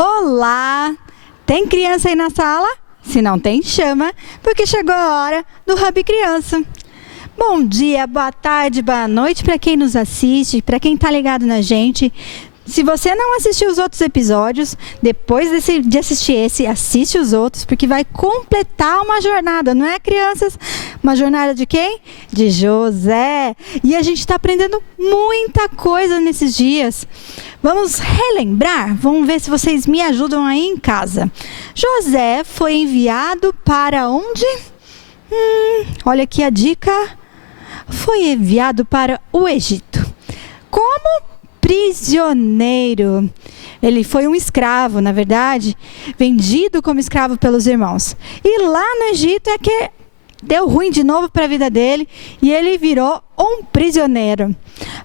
Olá! Tem criança aí na sala? Se não tem, chama, porque chegou a hora do Hub Criança. Bom dia, boa tarde, boa noite para quem nos assiste, para quem está ligado na gente. Se você não assistiu os outros episódios, depois de assistir esse, assiste os outros, porque vai completar uma jornada, não é, crianças? Uma jornada de quem? De José. E a gente está aprendendo muita coisa nesses dias. Vamos relembrar? Vamos ver se vocês me ajudam aí em casa. José foi enviado para onde? Olha aqui a dica. Foi enviado para o Egito. Como prisioneiro. Ele foi um escravo, na verdade, vendido como escravo pelos irmãos. E lá no Egito é que deu ruim de novo para a vida dele e ele virou um prisioneiro.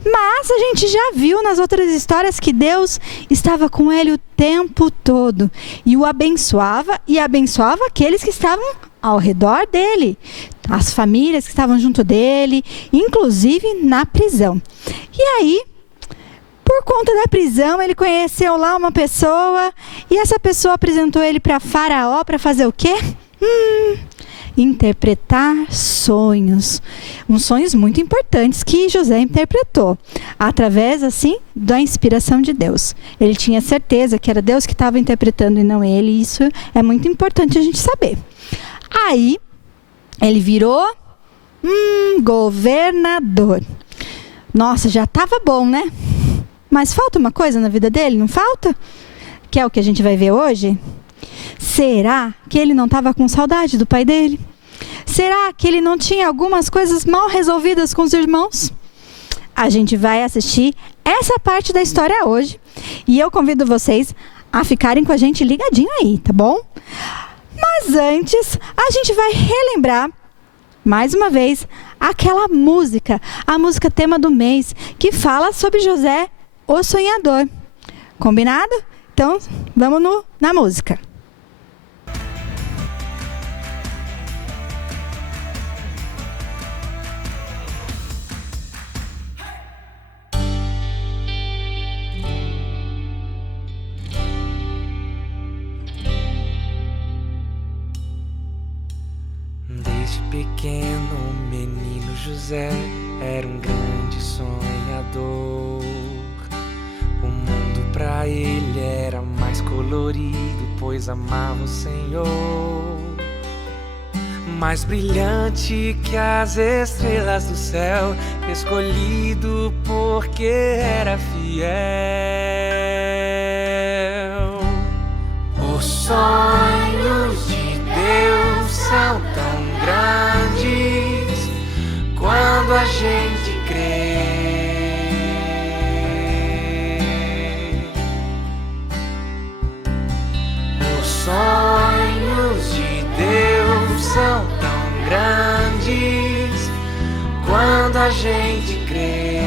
Mas a gente já viu nas outras histórias que Deus estava com ele o tempo todo e o abençoava e abençoava aqueles que estavam ao redor dele, as famílias que estavam junto dele, inclusive na prisão. E aí, por conta da prisão, ele conheceu lá uma pessoa e essa pessoa apresentou ele para Faraó para fazer o quê? Interpretar sonhos. Uns sonhos muito importantes que José interpretou, através, assim, da inspiração de Deus. Ele tinha certeza que era Deus que estava interpretando e não ele, e isso é muito importante a gente saber. Aí, ele virou governador. Nossa, já estava bom, né? Mas falta uma coisa na vida dele, não falta? Que é o que a gente vai ver hoje? Será que ele não estava com saudade do pai dele? Será que ele não tinha algumas coisas mal resolvidas com os irmãos? A gente vai assistir essa parte da história hoje. E eu convido vocês a ficarem com a gente ligadinho aí, tá bom? Mas antes, a gente vai relembrar, mais uma vez, aquela música, a música tema do mês, que fala sobre José, o sonhador. Combinado? Então, vamos na música. Desde pequeno, o menino José era um grande sonhador. O mundo pra ele era mais colorido, pois amava o Senhor. Mais brilhante que as estrelas do céu, escolhido porque era fiel. Os sonhos de Deus são tão grandes quando a gente crê. Os sonhos de Deus são tão grandes quando a gente crê.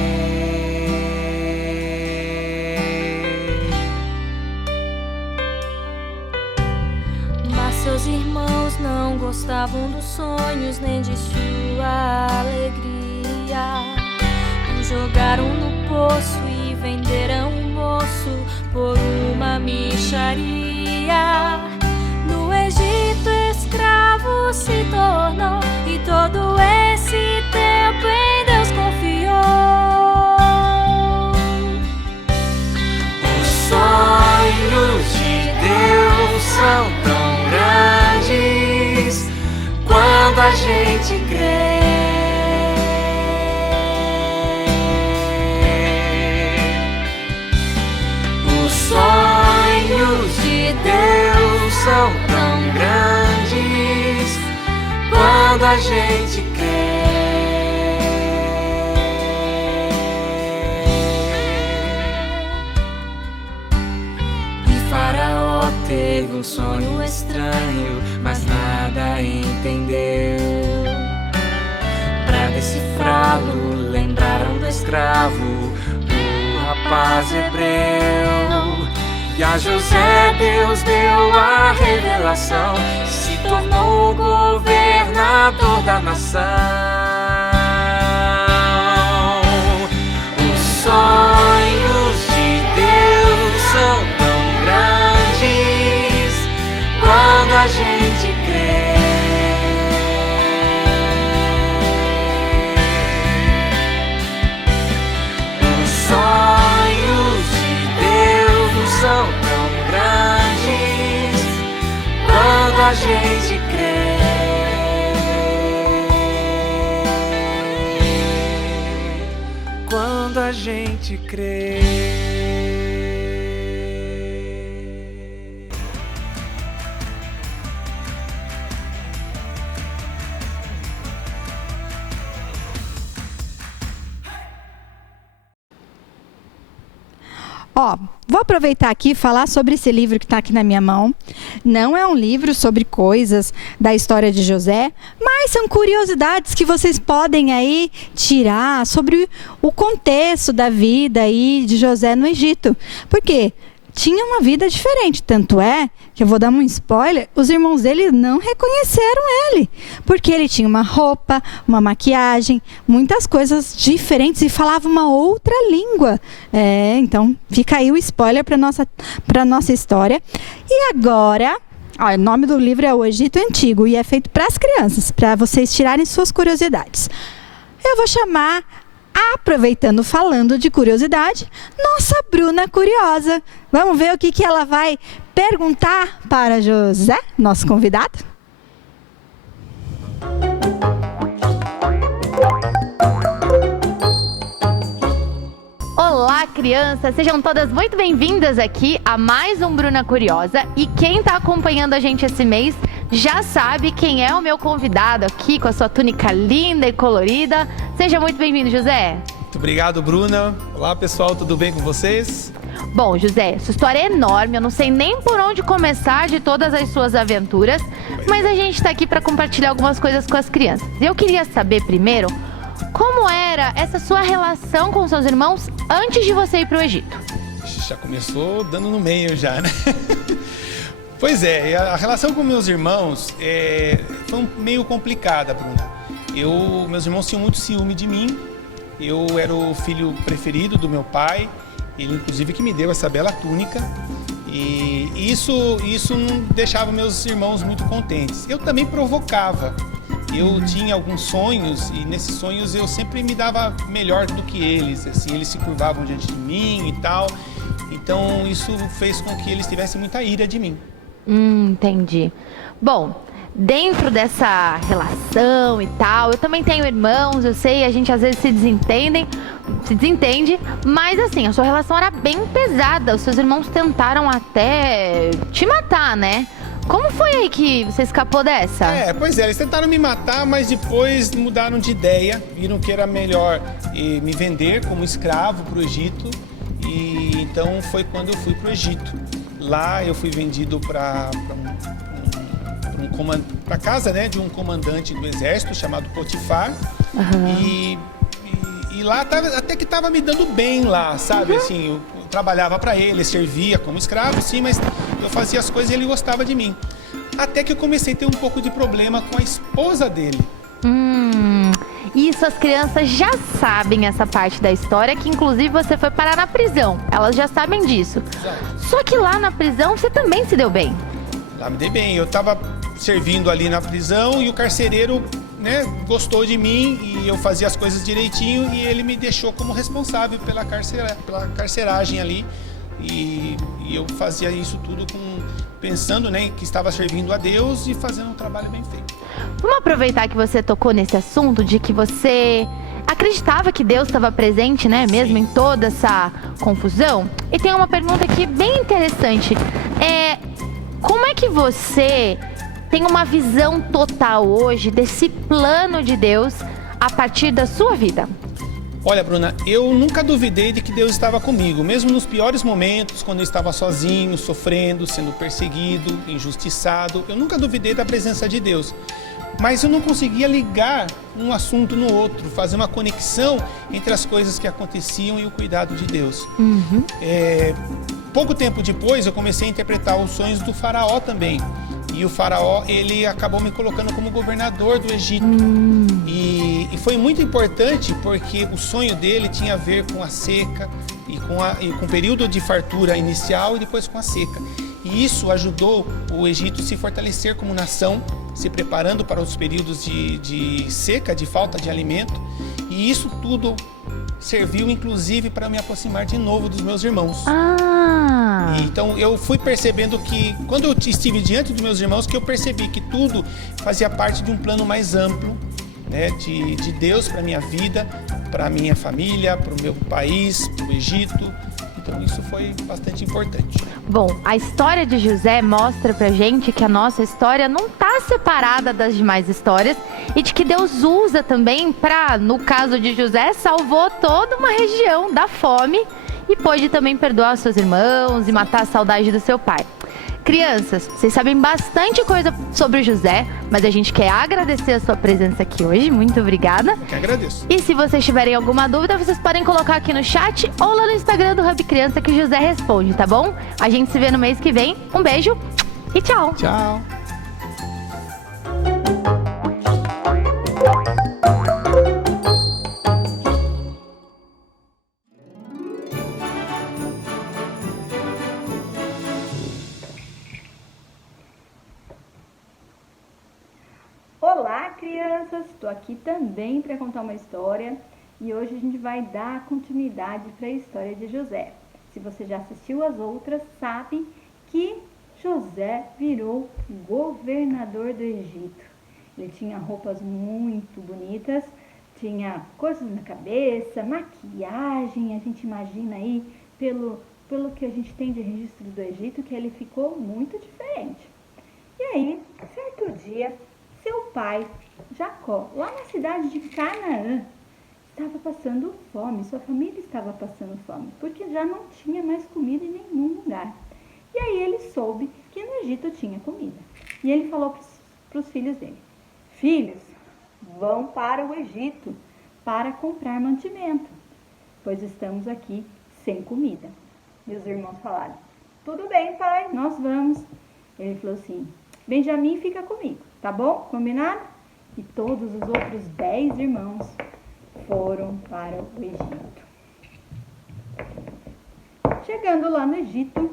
Mas seus irmãos não gostavam dos sonhos nem de sua alegria. O jogaram no poço e venderam o moço por uma mixaria. No Egito escravo se tornou e todo esse tempo em Deus confiou. Os sonhos de Deus são tão grandes quando a gente crê. Os sonhos de Deus são tão grandes quando a gente crê. E Faraó teve um sonho estranho, mas nada entendeu. Pra decifrá-lo, lembraram do escravo, o rapaz hebreu. E a José Deus deu a revelação, se tornou o governador da nação. Os sonhos de Deus são tão grandes a gente crê. Os sonhos de Deus são tão grandes quando a gente crê. Quando a gente crê. Ó, vou aproveitar aqui e falar sobre esse livro que está aqui na minha mão. Não é um livro sobre coisas da história de José, mas são curiosidades que vocês podem aí tirar sobre o contexto da vida aí de José no Egito. Por quê? Tinha uma vida diferente, tanto é que eu vou dar um spoiler, os irmãos dele não reconheceram ele, porque ele tinha uma roupa, uma maquiagem, muitas coisas diferentes e falava uma outra língua. Então fica aí o spoiler para nossa história. E agora, ó, o nome do livro é O Egito Antigo e é feito para as crianças, para vocês tirarem suas curiosidades. Eu vou chamar, aproveitando, falando de curiosidade, nossa Bruna Curiosa. Vamos ver o que ela vai perguntar para José, nosso convidado? Olá, crianças! Sejam todas muito bem-vindas aqui a mais um Bruna Curiosa. E quem está acompanhando a gente esse mês já sabe quem é o meu convidado aqui com a sua túnica linda e colorida. Seja muito bem-vindo, José! Muito obrigado, Bruna. Olá, pessoal, tudo bem com vocês? Bom, José, sua história é enorme, eu não sei nem por onde começar de todas as suas aventuras, mas a gente está aqui para compartilhar algumas coisas com as crianças. Eu queria saber primeiro, como era essa sua relação com seus irmãos antes de você ir para o Egito? Já começou dando no meio já, né? Pois é, a relação com meus irmãos foi meio complicada, Bruna. Meus irmãos tinham muito ciúme de mim, eu era o filho preferido do meu pai, ele inclusive que me deu essa bela túnica, e isso não deixava meus irmãos muito contentes. Eu também provocava, eu tinha alguns sonhos e nesses sonhos eu sempre me dava melhor do que eles, assim, eles se curvavam diante de mim e tal, então isso fez com que eles tivessem muita ira de mim. Entendi. Bom, dentro dessa relação e tal, eu também tenho irmãos, eu sei, a gente às vezes se desentende, mas assim, a sua relação era bem pesada, os seus irmãos tentaram até te matar, né? Como foi aí que você escapou dessa? Pois é, eles tentaram me matar, mas depois mudaram de ideia, viram que era melhor me vender como escravo para o Egito, e então foi quando eu fui para o Egito. Lá eu fui vendido para a casa, né, de um comandante do exército chamado Potifar. E lá até que estava me dando bem lá, sabe? Assim, eu trabalhava para ele, servia como escravo, sim, mas eu fazia as coisas e ele gostava de mim. Até que eu comecei a ter um pouco de problema com a esposa dele. Isso, as crianças já sabem essa parte da história, que inclusive você foi parar na prisão. Elas já sabem disso. Exato. Só que lá na prisão você também se deu bem. Lá me dei bem. Eu estava servindo ali na prisão e o carcereiro, né, gostou de mim e eu fazia as coisas direitinho e ele me deixou como responsável pela carceragem ali. E eu fazia isso tudo pensando, né, que estava servindo a Deus e fazendo um trabalho bem feito. Vamos aproveitar que você tocou nesse assunto de que você acreditava que Deus estava presente, né, mesmo em toda essa confusão. E tem uma pergunta aqui bem interessante. Como é que você tem uma visão total hoje desse plano de Deus a partir da sua vida? Olha, Bruna, eu nunca duvidei de que Deus estava comigo, mesmo nos piores momentos, quando eu estava sozinho, sofrendo, sendo perseguido, injustiçado. Eu nunca duvidei da presença de Deus. Mas eu não conseguia ligar um assunto no outro, fazer uma conexão entre as coisas que aconteciam e o cuidado de Deus. Pouco tempo depois, eu comecei a interpretar os sonhos do faraó também. E o faraó, ele acabou me colocando como governador do Egito. E foi muito importante porque o sonho dele tinha a ver com a seca e com o período de fartura inicial e depois com a seca. E isso ajudou o Egito a se fortalecer como nação, se preparando para os períodos de seca, de falta de alimento. E isso tudo serviu, inclusive, para me aproximar de novo dos meus irmãos. E, então, eu fui percebendo que, quando eu estive diante dos meus irmãos, que eu percebi que tudo fazia parte de um plano mais amplo, né, de Deus para a minha vida, para a minha família, para o meu país, para o Egito. Então isso foi bastante importante. Bom, a história de José mostra pra gente que a nossa história não tá separada das demais histórias e de que Deus usa também pra, no caso de José, salvou toda uma região da fome e pôde também perdoar seus irmãos e matar a saudade do seu pai. Crianças, vocês sabem bastante coisa sobre José, mas a gente quer agradecer a sua presença aqui hoje. Muito obrigada. Eu que agradeço. E se vocês tiverem alguma dúvida, vocês podem colocar aqui no chat ou lá no Instagram do Hub Criança que o José responde, tá bom? A gente se vê no mês que vem. Um beijo e tchau. Tchau. Olá, crianças! Estou aqui também para contar uma história e hoje a gente vai dar continuidade para a história de José. Se você já assistiu as outras, sabe que José virou governador do Egito. Ele tinha roupas muito bonitas, tinha coisas na cabeça, maquiagem. A gente imagina aí, pelo que a gente tem de registro do Egito, que ele ficou muito diferente. E aí, certo dia, seu pai, Jacó, lá na cidade de Canaã, estava passando fome, sua família estava passando fome, porque já não tinha mais comida em nenhum lugar. E aí ele soube que no Egito tinha comida. E ele falou para os filhos dele: filhos, vão para o Egito para comprar mantimento, pois estamos aqui sem comida. E os irmãos falaram: tudo bem, pai, nós vamos. Ele falou assim: Benjamim fica comigo, tá bom? Combinado? E todos os outros 10 irmãos foram para o Egito. Chegando lá no Egito,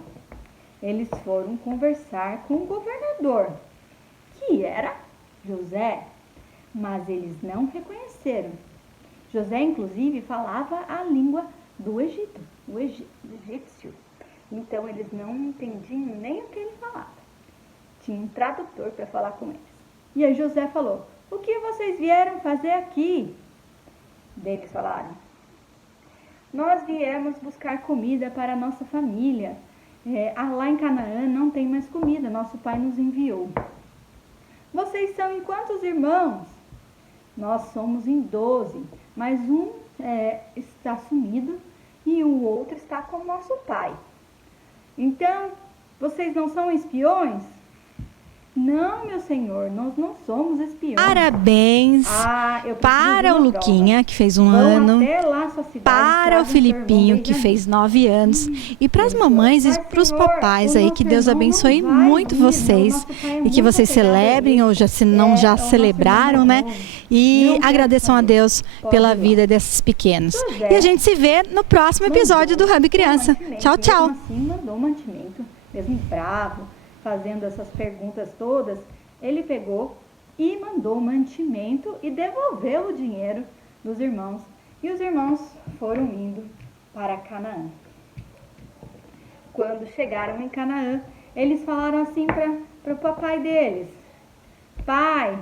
eles foram conversar com o governador, que era José, mas eles não reconheceram. José, inclusive, falava a língua do Egito, o egípcio. Então, eles não entendiam nem o que ele falava. Tinha um tradutor para falar com eles. E aí José falou: o que vocês vieram fazer aqui? Eles falaram: nós viemos buscar comida para a nossa família. Lá em Canaã não tem mais comida, nosso pai nos enviou. Vocês são em quantos irmãos? Nós somos em 12, mas um está sumido e o outro está com nosso pai. Então, vocês não são espiões? Não, meu senhor, nós não somos espiões. Parabéns para o Luquinha, que fez 1 ano, para o Filipinho, que fez 9 anos, e para as mamães e para os papais aí, que Deus abençoe muito vocês, e que vocês celebrem, ou já, se não já celebraram, né? E agradeçam a Deus pela vida desses pequenos. E a gente se vê no próximo episódio do Hub Criança. Tchau, tchau! Mandou mantimento, mesmo bravo, fazendo essas perguntas todas, ele pegou e mandou mantimento e devolveu o dinheiro dos irmãos. E os irmãos foram indo para Canaã. Quando chegaram em Canaã, eles falaram assim para o papai deles: pai,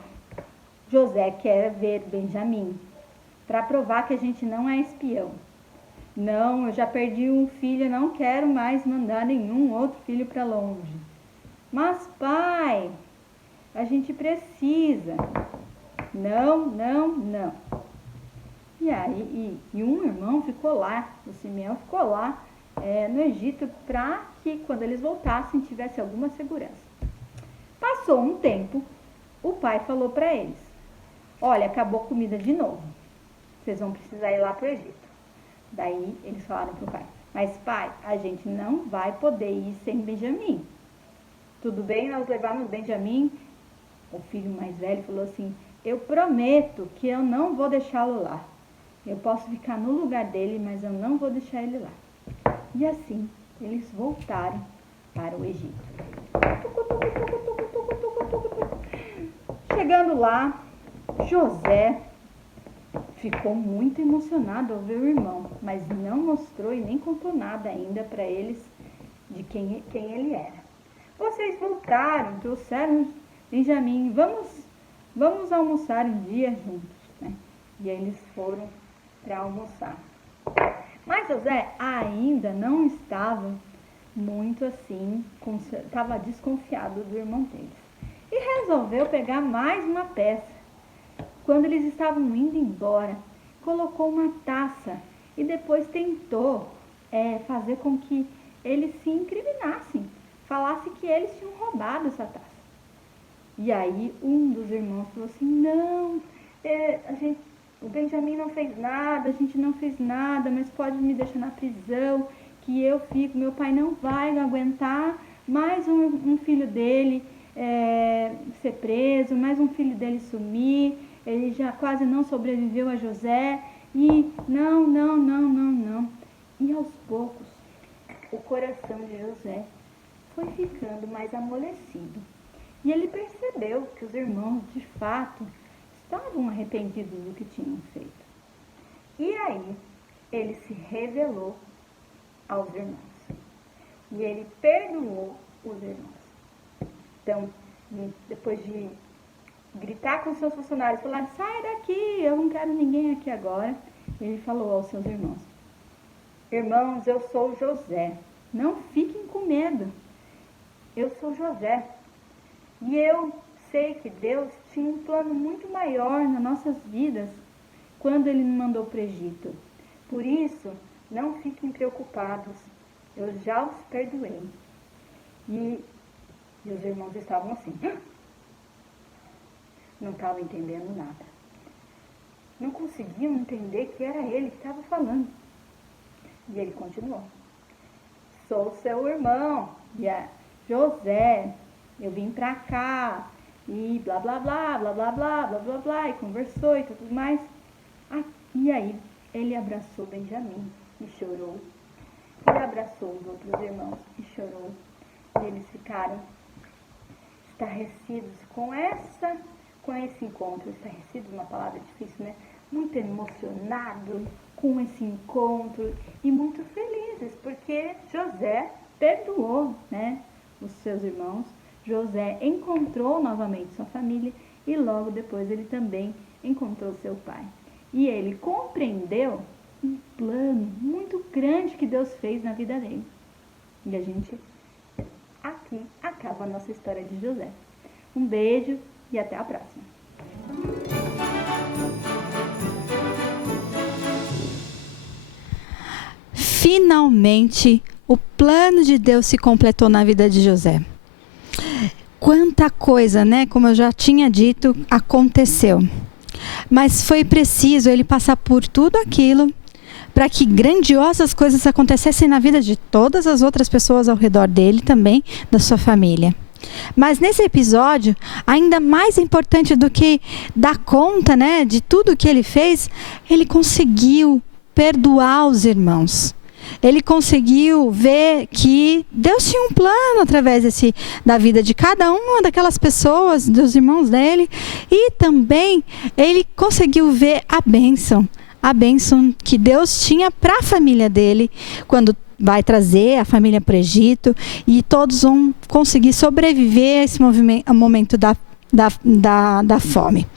José quer ver Benjamim, para provar que a gente não é espião. Não, eu já perdi um filho, não quero mais mandar nenhum outro filho para longe. Mas, pai, a gente precisa. Não, não, não. E aí, um irmão ficou lá, o Simeão ficou lá no Egito para que quando eles voltassem tivesse alguma segurança. Passou um tempo, o pai falou para eles: olha, acabou a comida de novo. Vocês vão precisar ir lá para o Egito. Daí eles falaram para o pai: mas pai, a gente não vai poder ir sem Benjamim. Tudo bem, nós levamos Benjamim. O filho mais velho falou assim: eu prometo que eu não vou deixá-lo lá. Eu posso ficar no lugar dele, mas eu não vou deixar ele lá. E assim, eles voltaram para o Egito. Chegando lá, José ficou muito emocionado ao ver o irmão, mas não mostrou e nem contou nada ainda para eles de quem ele era. Vocês voltaram, trouxeram Benjamim, vamos almoçar um dia juntos, né? E aí eles foram para almoçar. Mas José ainda não estava muito assim, estava desconfiado do irmão deles. E resolveu pegar mais uma peça. Quando eles estavam indo embora, colocou uma taça e depois tentou fazer com que eles se incriminassem, falasse que eles tinham roubado essa taça. E aí um dos irmãos falou assim, não, o Benjamim não fez nada, a gente não fez nada, mas pode me deixar na prisão, que eu fico, meu pai não vai aguentar mais um filho dele ser preso, mais um filho dele sumir, ele já quase não sobreviveu a José, e não. E aos poucos, o coração de José foi ficando mais amolecido. E ele percebeu que os irmãos, de fato, estavam arrependidos do que tinham feito. E aí, ele se revelou aos irmãos. E ele perdoou os irmãos. Então, depois de gritar com seus funcionários, falar, sai daqui, eu não quero ninguém aqui agora, ele falou aos seus irmãos, irmãos, eu sou José, não fiquem com medo, eu sou José, e eu sei que Deus tinha um plano muito maior nas nossas vidas quando ele me mandou para o Egito. Por isso, não fiquem preocupados, eu já os perdoei. E os irmãos estavam assim, não estavam entendendo nada. Não conseguiam entender que era ele que estava falando. E ele continuou. Sou seu irmão, José, eu vim pra cá, e blá blá blá, blá blá blá, blá blá blá, e conversou e tudo mais. E aí ele abraçou Benjamim e chorou. Ele abraçou os outros irmãos e chorou. E eles ficaram estarrecidos com esse encontro. Estarrecidos, uma palavra difícil, né? Muito emocionados com esse encontro e muito felizes, porque José perdoou, né, os seus irmãos. José encontrou novamente sua família e logo depois ele também encontrou seu pai. E ele compreendeu um plano muito grande que Deus fez na vida dele. E a gente, aqui acaba a nossa história de José. Um beijo e até a próxima. Finalmente, o plano de Deus se completou na vida de José. Quanta coisa, né? Como eu já tinha dito, aconteceu. Mas foi preciso ele passar por tudo aquilo para que grandiosas coisas acontecessem na vida de todas as outras pessoas ao redor dele, também da sua família. Mas nesse episódio, ainda mais importante do que dar conta, né, de tudo que ele fez, ele conseguiu perdoar os irmãos. Ele conseguiu ver que Deus tinha um plano através da vida de cada uma daquelas pessoas, dos irmãos dele. E também ele conseguiu ver a bênção que Deus tinha para a família dele, quando vai trazer a família para o Egito. E todos vão conseguir sobreviver a esse momento da fome.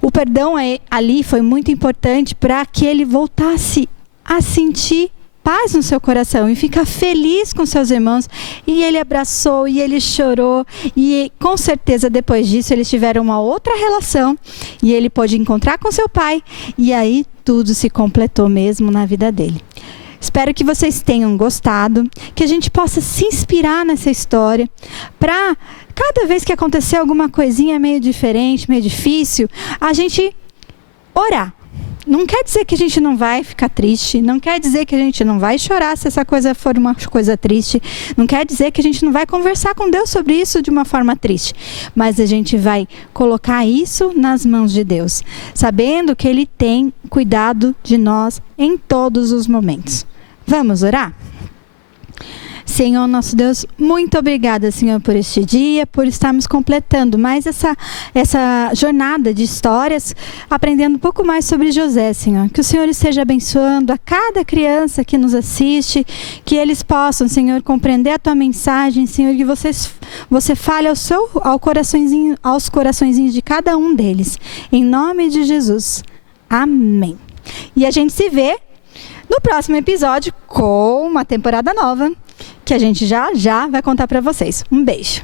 O perdão ali foi muito importante para que ele voltasse a sentir paz no seu coração e ficar feliz com seus irmãos. E ele abraçou e ele chorou, e com certeza depois disso eles tiveram uma outra relação e ele pôde encontrar com seu pai, e aí tudo se completou mesmo na vida dele. Espero que vocês tenham gostado, que a gente possa se inspirar nessa história para cada vez que acontecer alguma coisinha meio diferente, meio difícil, a gente orar. Não quer dizer que a gente não vai ficar triste, não quer dizer que a gente não vai chorar se essa coisa for uma coisa triste, não quer dizer que a gente não vai conversar com Deus sobre isso de uma forma triste, mas a gente vai colocar isso nas mãos de Deus, sabendo que Ele tem cuidado de nós em todos os momentos. Vamos orar? Senhor, nosso Deus, muito obrigada, Senhor, por este dia, por estarmos completando mais essa jornada de histórias, aprendendo um pouco mais sobre José, Senhor. Que o Senhor esteja abençoando a cada criança que nos assiste, que eles possam, Senhor, compreender a Tua mensagem, Senhor, que você fale aos coraçõezinhos de cada um deles. Em nome de Jesus. Amém. E a gente se vê no próximo episódio com uma temporada nova, que a gente já vai contar para vocês. Um beijo.